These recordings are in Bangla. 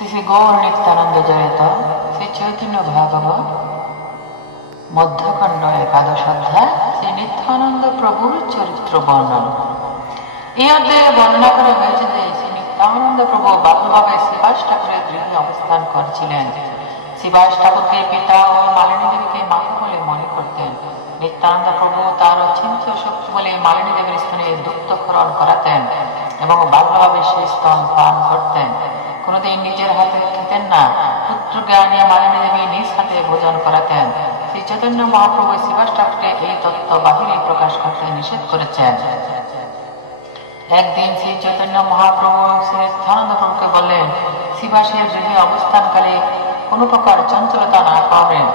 শ্রী শ্রী গৌর নিত্যানন্দ জয়ত শ্রী চৈতন্য ভাগবত মধ্যখণ্ড একাদশ অধ্যায় শ্রী নিত্যানন্দ প্রভুর চরিত্র বর্ণন। এই অধ্যায়ে বর্ণনা করা হয়েছে যে শ্রী নিত্যানন্দ প্রভু বাল্যভাবে শিবাস ঠাকুরের গৃহে অবস্থান করছিলেন। শিবাস ঠাকুরকে পিতা ও মালিনী দেবীকে মাতা বলে মনে করতেন। নিত্যানন্দ প্রভু তার অচিন্ত্য শক্তি বলে মালিনী দেবীর স্তনে দুগ্ধক্ষরণ করাতেন এবং বাল্যভাবে সেই স্তন পান করতেন। কোনোদিন নিজের হাতে খেতেন না। পুত্রকে আনিয়ে মালিনী দেবী নিজ হাতে ভোজন করাতেন। শ্রী চৈতন্য মহাপ্রভু শিবাস ঠাকুরকে এই তত্ত্ব বাহিরে প্রকাশ করতে নিষেধ করেছেন। একদিন শ্রী চৈতন্য মহাপ্রভু শ্রী নিত্যানন্দ প্রভুকে বললেন, শিবাসের গৃহে অবস্থানকালে কোনো প্রকার চঞ্চলতা না পাবেন।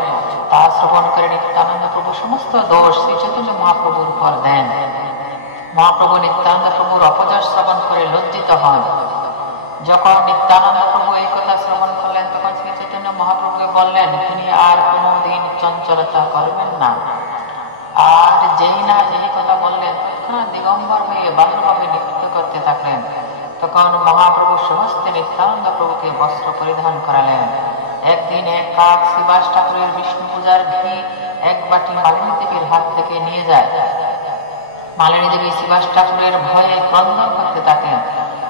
তা শ্রবণ করে নিত্যানন্দ প্রভু সমস্ত দোষ শ্রী চৈতন্য মহাপ্রভুর উপর দেন। মহাপ্রভু নিত্যানন্দ প্রভুর অপযশ শ্রবণ করে লজ্জিত হন। যখন নিত্যানন্দ প্রভু এই কথা শ্রবণ করলেন, তখন শ্রী চৈতন্য মহাপ্রভুকে বললেন, তিনি আর কোনোদিন চঞ্চলতা করবেন না। আর যেই না যেই কথা বললেন, তৎক্ষণাৎ দিগম্বর হয়ে বাল্যভাবে নৃত্য করতে থাকলেন। তখন মহাপ্রভু সমস্ত নিত্যানন্দ প্রভুকে বস্ত্র পরিধান করালেন। একদিন এক কাক শিবাস ঠাকুরের বিষ্ণু পূজার ঘি এক বাটি মালিনী দেবীর হাত থেকে নিয়ে যায়। মালিনী দেবী শিবাস ঠাকুরের ভয়ে ক্রন্দন করতে থাকেন।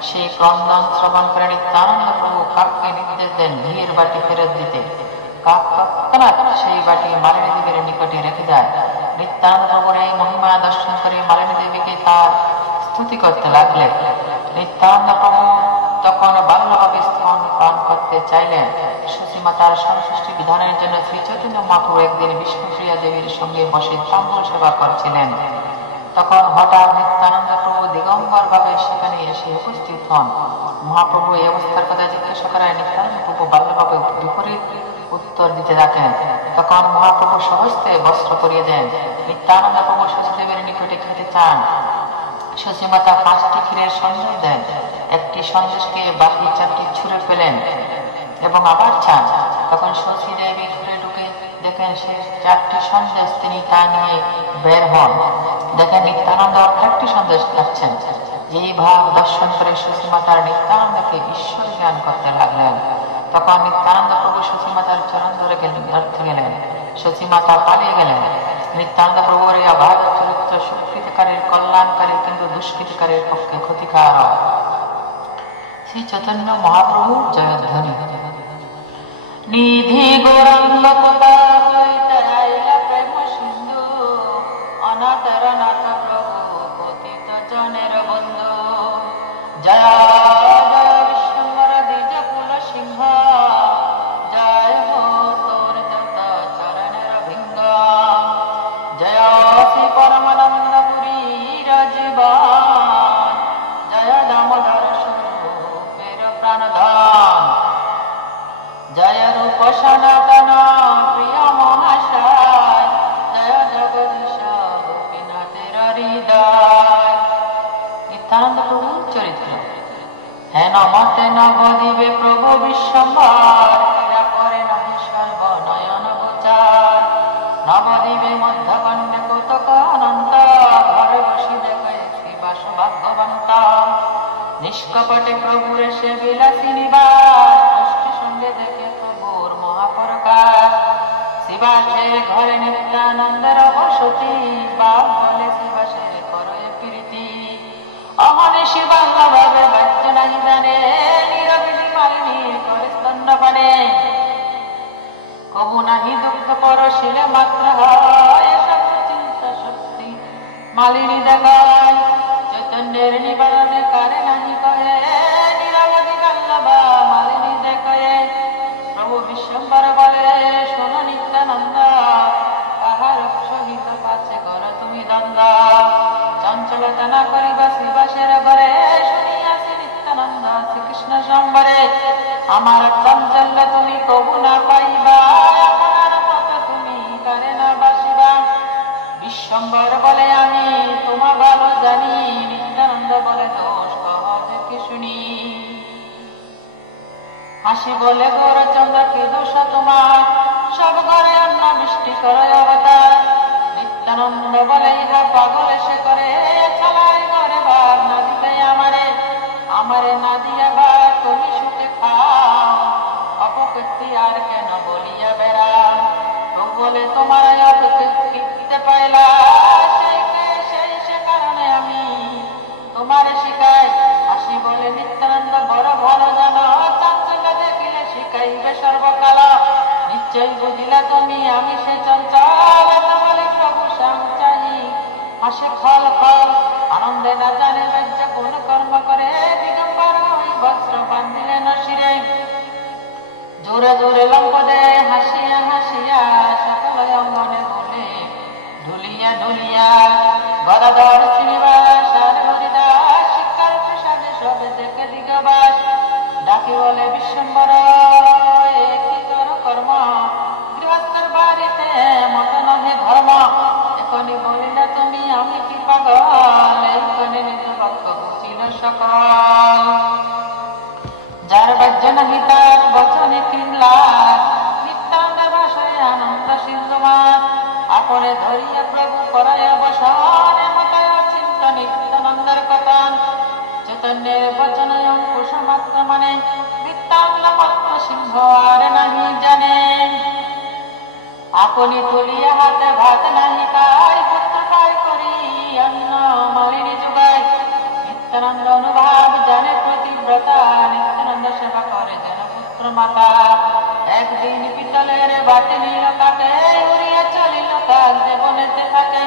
সেই ক্রন্দন শ্রবণ করে নিত্যানন্দ প্রভু কাককে নির্দেশ দেন ঘিয়ের বাটি ফেরত দিতে। কাক তৎক্ষণাৎ সেই বাটি মালিনী দেবীর নিকটে রেখে যায়। নিত্যানন্দ প্রভুর এই মহিমা দর্শন করে মালিনী দেবীকে তার স্তুতি করতে লাগলেন। নিত্যানন্দ প্রভু তখন বাল্যভাবে স্তন পান করতে চাইলেন। সুসীমাতার সন্তুষ্টি বিধানের জন্য শ্রী চৈতন্য মহাপ্রভু একদিন বিষ্ণুপ্রিয়া দেবীর সঙ্গে বসে তাম্বুল সেবা করছিলেন। তখন হঠাৎ নিত্যানন্দ প্রভু দিগম্বর ভাবে সেখানে এসে উপস্থিত হন। মহাপ্রভু এই অবস্থার কথা জিজ্ঞাসা করায় নিত্যানন্দ প্রভু বাল্যভাবে বিপরীত উত্তর দিতে থাকেন। তখন মহাপ্রভু সহস্তে বস্ত্র করিয়ে দেন। নিত্যানন্দ প্রভু শশীদেবীর নিকটে খেতে চান। শশীমাতা 5টি ক্ষীরের সন্দেশ দেন। একটি সন্দেশকে বাকি 4টি ছুঁড়ে ফেলেন এবং আবার চান। তখন শশীদেবী ঘরে ঢুকে দেখেন সে 4টি সন্দেশ, তিনি তা নিয়ে বের হন। দেখেন নিত্যানন্দ একটি সন্দেশ খাচ্ছেন। এই ভাব দর্শন করে শশীমাতার নিত্যানন্দকে ঈশ্বর জ্ঞান করতে লাগলেন। তখন নিত্যানন্দ প্রভু শশীমাতার চরণ ধরে গেলেন। শশীমাতা পালিয়ে গেলেন। নিত্যানন্দ প্রভুর এই অবাধ চরিত্র সুকৃতিকারীর কল্যাণকারী কিন্তু দুষ্কৃতিকারীর পক্ষে ক্ষতিকারক। শ্রী চৈতন্য মহাপ্রভু জয়ধ্বনি। নিধি গৌরাঙ্গ কোথা হইতে আইলা প্রেম সিন্ধু, অনাথর নাথ প্রভু পতিত জনের বন্ধু। জয় জয় বিশ্বম্বর দ্বিজ কুল সিংহ, জয় হো তোর যত চরণের ভিঙ্গ। জয় শ্রী পরমানন্দ পুরী রাজীবন, জয় দামোদর স্বরূপের প্রাণধন। জয় রূপ সনাতন প্রিয় মহাশয়, জয় জগদীশ গোপীনাথের হৃদয়। নিত্যানন্দ প্রভুর চরিত্র। হেন মতে নবদ্বীপে প্রভু বিশ্বম্বর, ক্রীড়া করে নাহি সর্বনয়ন গোচার। নবদ্বীপে মধ্যখণ্ডে কৌতুক অনন্ত, ঘরে বসি দেখে শিবাস ভাগ্যবন্ত। নিষ্কপটে প্রভুর সে বিলাসী নিবাস, দৃষ্টি সঙ্গে দেখে প্রভুর মহাপ্রকাশ। শিবাসের ঘরে নিত্যানন্দের বসতি, বাপ বলে শিবাসের করে প্রীতি। অমনীষী বাল্যভাবে বাহ্য নাহি জানে, নিরবিধি মালিনী করে স্তন্যপানে। কবু নাহি দুগ্ধ পরশিলে মাত্র হয়, সব চিন্তা শক্তি মালিনী দেখায়। চৈতন্যের নিবারণে কারে নাহি কয়ে, নিরবধি বাল্যভা মালিনী দেখে। প্রভু বিশ্বম্বর বলে, শোনো নিত্যানন্দ, কাহার সহিত পাচ্ছে কর তুমি দ্বন্দ্ব। চঞ্চলতা না করিবা শিবাসের ঘরে, শুনিয়াছি নিত্যানন্দ শ্রীকৃষ্ণ সম্বরে। আমার চঞ্চল্য তুমি কবু না পাইবা, আপনার মত তুমি কারে না বাসিবা। বিশ্বম্বর বলে, আমি তোমা ভালো জানি। নিত্যানন্দ বলে, দোষ কহ দেখে শুনি। হাসি বলে, গৌরচন্দ্র কি দোষ তোমার, সব ঘরে অন্ন বৃষ্টি করে অবতার। নিত্যানন্দ বলে, ইহা পাগল সে করে, ছালাই ঘরে ভাগ না দিতে আমারে। আমারে না দিয়া ভাগ তুমি সুখে খাও। বলে তোমার কীর্তিতে পাইলা সেই সে কারণে আমি তোমার শিখাই। হাসি বলে নিত্যানন্দ বড় ভালো জানো, চঞ্চল দেখিলে শিখাইবে সর্বকাল। নিশ্চয় বুঝিলা তুমি আমি সে চঞ্চল, বলে প্রভু শ্যাম চাই। হাসে খল খল আনন্দে না জানে বাহ্য কোন কর্ম করে, দিগম্বর হই বস্ত্র বান্ধিলেন শিরে। জোরে জোরে লম্ব দেয় হাসিয়া হাসিয়া সকল অঙ্গনে বলে ঢুলিয়া ঢুলিয়া। গদাধর শ্রীনিবাস আর হরিদাস শিক্ষার প্রসাদে সবে দেখে দিগবাস। ডাকি বলে বিশ্বম্বর কি তোর কর্ম, গৃহস্থর বাড়িতে মত নহে ধর্ম। এখনই বলি না তুমি আমি কি পাগল, এইখানে নিজ বাক্য বুঝিল সকল। যার বাহ্য নাহি তার বচনে কিনলা, নিত্যানন্দ ভাষায় আনন্দ সিন্ধুমান। আপনে ধরিয়া প্রভু করায় বসন, মতায় চিন্তা নিত্যানন্দের কথান। চৈতন্যের বচন অঙ্কুশ মাত্র মানে, নিত্যানন্দ মাত্র সিংহ আর নাহি জানে। আপনি তুলিয়া হাতে ভাত নাহি খাই, পুত্র পাই করি অন্ন মালিনী যোগাই। নিত্যানন্দ অনুভাব জানে প্রতিব্রতা, নিত্যানন্দ সেবা করে যেন পুত্র মাতা। একদিন পিতলের বাটি নিল কাকে, উড়িয়া চলিল কাক জীবনেতে থাকে।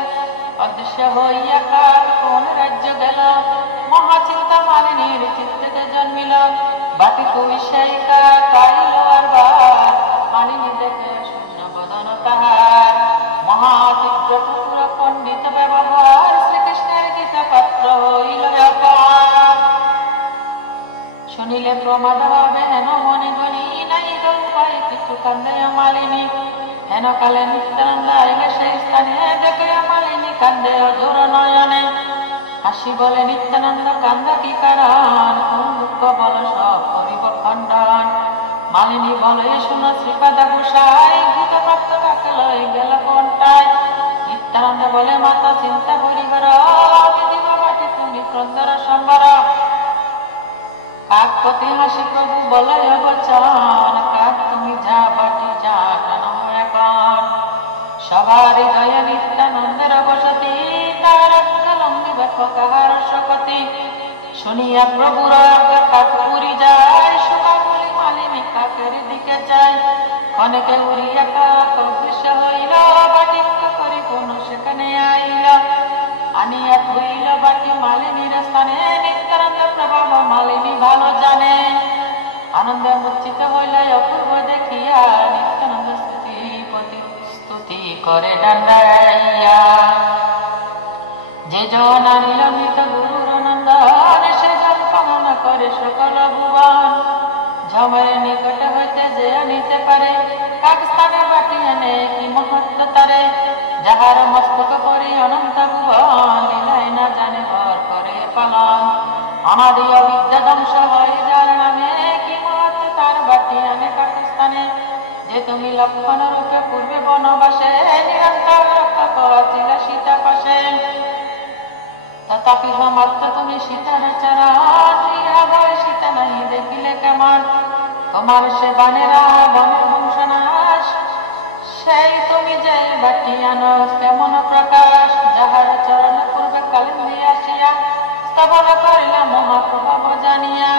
অদৃশ্য হইয়া কাক কোন রাজ্য গেল, মহাচিন্তা মালিনীর চিত্তে জন্মিল। বাটি তুই সেই কাক আইল আর বার, মালিনী দেখে শূন্য বদন তাহার। মহাতীব্র পুত্র পণ্ডিত ব্যবহার, শ্রীকৃষ্ণের গীতা পাত্র হইল অপার। শুনিলে প্রমাদ হবে হেন মনে গণি, নাই উপায় কিছু কান্দে মালিনী। হেন কালে নিত্যানন্দ আইলে সেই স্থানে, দেখে মালিনী কান্দে অধুর নয়নে। হাসি বলে নিত্যানন্দ কান্দ কি কারণ, কোন দুঃখ বল সব করিব খণ্ডন। মালিনী বলে শুনো শ্রীপাদা গোসাই, গীত প্রাপ্ত কাকে লই গেল কোনটায়। নিত্যানন্দ বলে মাতা চিন্তা করিবার, আমি দিব বাটি তুমি ক্রন্দর সম্বর। কাকপতি হাসি প্রভু বলে বচন, কাক তুমি যা বাটি যা কেন এখন। সবার হৃদয়ে নিত্যানন্দের বসতি, তার লম্বি ব্যাপক কাহার শকতি। শুনিয়া প্রভুর কাক উড়ি যায়, শোভাগুলি মালিনী কাকের দিকে যায়। ক্ষণেকে উড়িয়া কাক অদৃশ্য হইল, বাটি করি কোন সেখানে আইল। আনিয়া ধুইল বাটি মালিনীর স্থানে, নিত্যানন্দ প্রভাব মালিনী ভালো জানে। আনন্দে মূর্ছিত হইল অপূর্ব দেখিয়া, নিত্যানন্দ স্তুতি করে ডান্ডাইয়া। যে জন আনিল মৃত গুরুর নন্দন, সে জন কামনা করে সকল ভুবন। ঝমের নিকট হইতে যে আনিতে পারে, কাক স্থানে বাটি আনে কি মহত্ব তারে। যাহার মস্তক পরি অনন্ত ভুবন, লীলায় না জানে ভর করে পালন। অনাদি অবিদ্যা ধ্বংস হয় যার নামে, কি মহত্ব তার বাটি আনে কাক স্থানে। যে তুমি লক্ষণ রূপে পূর্বে বনবাসে, নিরন্তর রক্ষা করছিলা সীতা পাশে। তথাপি মাত্র তুমি সীতার চরণ, ইহা ভয় সীতা নাহি দেখিলে কেমন। তোমার সে বানেরা বনের বংশনাশ, সেই তুমি যে বাটি আনো কেমন প্রকাশ। যাহার চরণ পূর্বে কালিন্দী আসিয়া, স্তবন করিলা মহাপ্রভাব জানিয়া।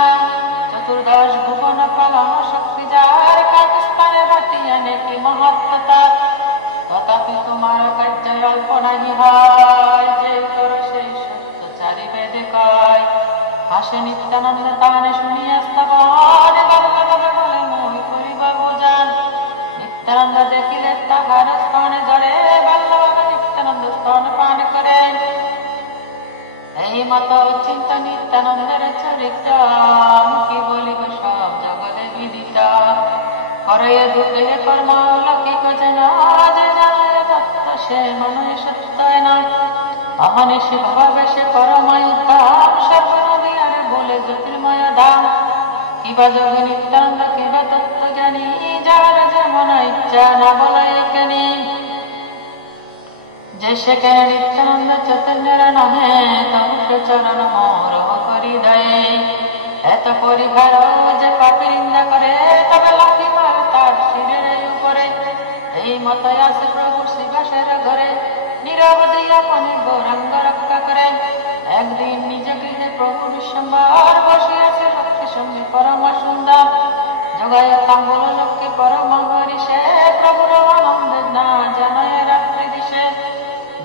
চতুর্দশ ভুবন পালন শক্তি যার, কাক স্থানে বাটি আনে কি মহত্ব তার। তথাপি তোমার কার্য অল্প নাহি হয়, যে তোর সেই সত্য চারি বেদে কয়। হাসে নিত্যানন্দ তানে শুনিয়া স্তবন, বাল্যভাবে বলে মই করিব বোঝান। নিত্যানন্দ দেখিলে তাহার স্তনে জড়ে, বাল্যভাবে নিত্যানন্দ স্তন পান করে। এই মত চিন্তা নিত্যানন্দের চরিত্র, কি বলিব সব জগতে বিদিত। করে দুঃখে কর্ম লৌকিক যেন, যে জানে তত্ত্ব সে মনে সত্য না। অমনীষী ভাবে সে পরময় উদ্ধাম, সর্বনদী আরে বলে জ্যোতির্ময় ধাম। কিবা যোগী নিত্যানন্দ কিবা তত্ত্ব জ্ঞানী, যার যেমন ইচ্ছা না বলাই জ্ঞানী। যে সেখানে নিত্যানন্দ চৈতন্যের নহে, তবু চরণ মোর করি দেয়। এত পরিবার যে পাপি নিন্দা করে, তবে লাঠি মার তার শিরের উপরে। এই মতই আছে প্রভু শ্রীবাসের ঘরে, নিরবধি আপনি গৌরাঙ্গ রক্ষা করে। একদিন নিজ গৃহে প্রভু বিশ্বম্বর বসিয়াছে, লক্ষ্মী সঙ্গে পরম সুন্দর, জগায় তাম্বুল লক্ষ্মী পরম হরিষে, প্রভুর আনন্দে না জানায় রাত্রি দিশে।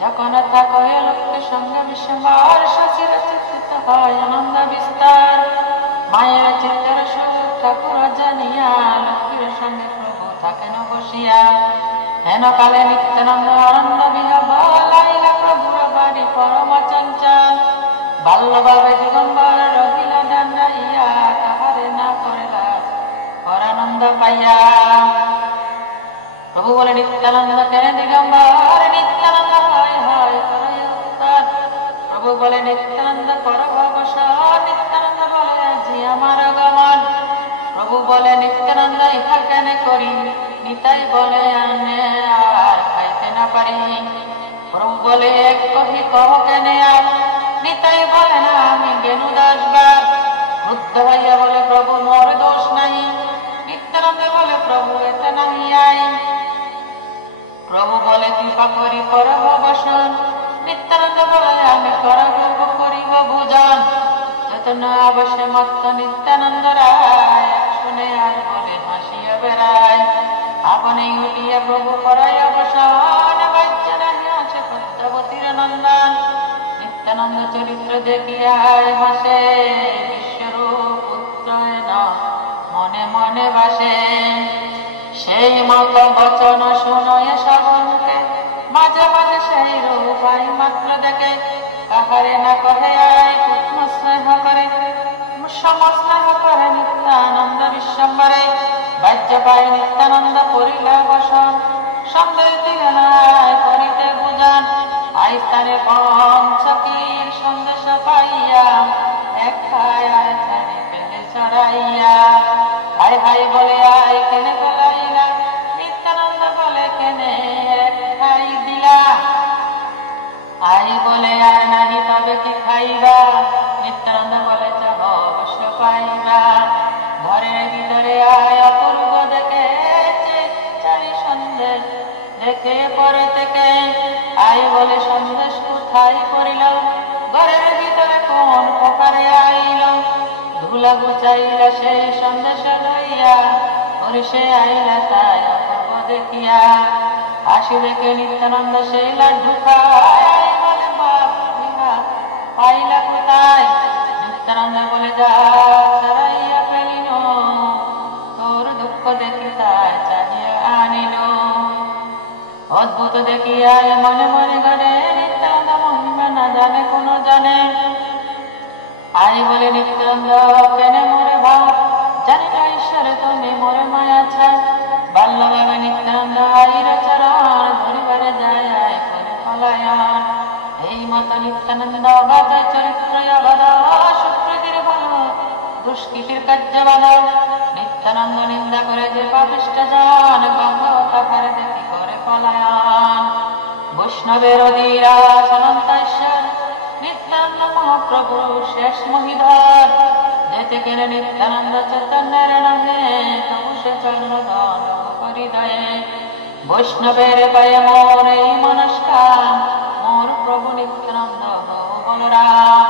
যখন থাকে লক্ষ্মী সঙ্গে বিশ্বম্বর, শশীর চিত্তিত হয় আনন্দ বিস্তার। মায়ের চিত্তের সুখ ঠাকুর জানিয়া, লক্ষ্মীর সঙ্গে প্রভু থাকেন বসিয়া। হেন কালে নিত্যানন্দ আনন্দ বিহবলাইলা, প্রভুর বাড়ি পরম চঞ্চল। বাল্যভাবে দিগম্বর রহিল দণ্ডাইয়া, তাহারে না করিলা পরানন্দ পাইয়া। প্রভু বলে নিত্যানন্দ কেন দিগম্বর, নিত্যানন্দ হয় হয় করে উত্তর। প্রভু বলে নিত্যানন্দ করব অবসর, নিত্যানন্দ বলে আজি আমার গমন। প্রভু বলে নিত্যানন্দ ইহা কেন করি, নিতাই বলে আনে আর খাইতে না পারি। প্রভু বলে এক কহি কহ কেন আর, নিতাই বলে না আমি গেনু 10 বার। বুদ্ধ ভাইয়া বলে প্রভু মোর দোষ নাই, নিত্যানন্দ বলে প্রভু এতে নাহি আই। প্রভু বলে কৃপা করি করব বসন, নিত্যানন্দ বলে আমি করব করিব ভোজন। চৈতন্য অবশ্যে মত্ত নিত্যানন্দ রায়, শুনে আর বলে হাসিয়া বেড়ায়। আপনি উঠিয়া প্রভু করায় অবসান, বাচ্য নাহি আছে পদ্মাবতীর নন্দন। নিত্যানন্দ চরিত্র দেখিয়া হাসে, বিশ্বরূপ পুত্র না মনে মনে বাসে। সেই মত বচন শুনয় সবকে, মাঝে মাঝে সেই রূপাই মাত্র দেখে। কাহারে না কহে আয় পুত্র স্নেহ করে, সমস্নেহ করে নিত্যানন্দ বিশ্বম্বরে। বাহ্য পায় নিত্যানন্দ করিলা বসন, সন্দেহ দিল নাই করিতে বুঝান। আই স্থানে পঞ্চকীর সন্দেশ পাইয়া, এক খায় আয় স্থানে পেলে চড়াইয়া। হাই হাই বলে আয় কেনে বলাইলা, নিত্যানন্দ বলে কেনে এক খাই দিলা। আই বলে আর নাহি তবে কি খাইবা, নিত্যানন্দ বলে যাহ অবশ্য পাইবা। ঘরের ভিতরে আয় অপূর্ব দেখে, চারি সন্দেশ দেখে পরে থেকে। আই বলে সন্দেশ কোথায় পড়িল, ঘরের ভিতরে কোন প্রকারে আইল। ধুলা গুচাইলা সেই সন্দেশ লইয়া, হরিষে আইলা তাই অপূর্ব দেখিয়া। হাসি দেখে নিত্যানন্দ সেই লাড্ডু খায়, বলে বাপ বিহা পাইলা কোথায়। নিত্যানন্দ বলে যা চড়াইয়া ফেলিল, তোর দুঃখ দেখি তাই চাহিয়া আনিল। অদ্ভুত দেখিয়া মনে মনে গড়ে, নিত্যানন্দ মহিমা না জানে কোন জানে। আই বলে নিত্যানন্দ কেন মোরে ভাব, জানি না ঈশ্বরে তুমি মোরে মায়া ছায়। বাল্যভাবে নিত্যানন্দ আইর চরণ, ধরিবারে যায় আয় করে পলায়ন। এই মত নিত্যানন্দ অগাধ চরিত্র অগাধ, সুকৃতির ভালো দুষ্কৃতির কার্যবাদ। নিত্যানন্দ নিন্দা করে যে পাপিষ্ঠ জন, গঙ্গ তাহারে দেখি করে পলায়ন। বৈষ্ণবের অধীরা সনন্ত ঈশ্বর, নিত্যানন্দ মহাপ্রভু শেষ মহিধর। যেতে কেনে নিত্যানন্দ চৈতন্যের নামে, তবু সে চন্দ্রধন হৃদয়ে। বৈষ্ণবের পায়ে মোর এই মনস্কার, মোর প্রভু নিত্যানন্দ বলরাম।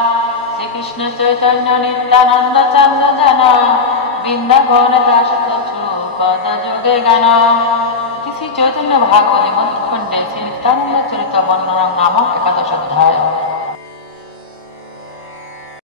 শ্রীকৃষ্ণ চৈতন্য নিত্যানন্দ চন্দ জান, বৃন্দাবন দাস কছু পদ যোগে গান। শ্রী চৈতন্য ভাগবতী মধ্যখণ্ডে শ্রী নিত্যানন্দ চরিত বর্ণনাম নামক 11 অধ্যায়।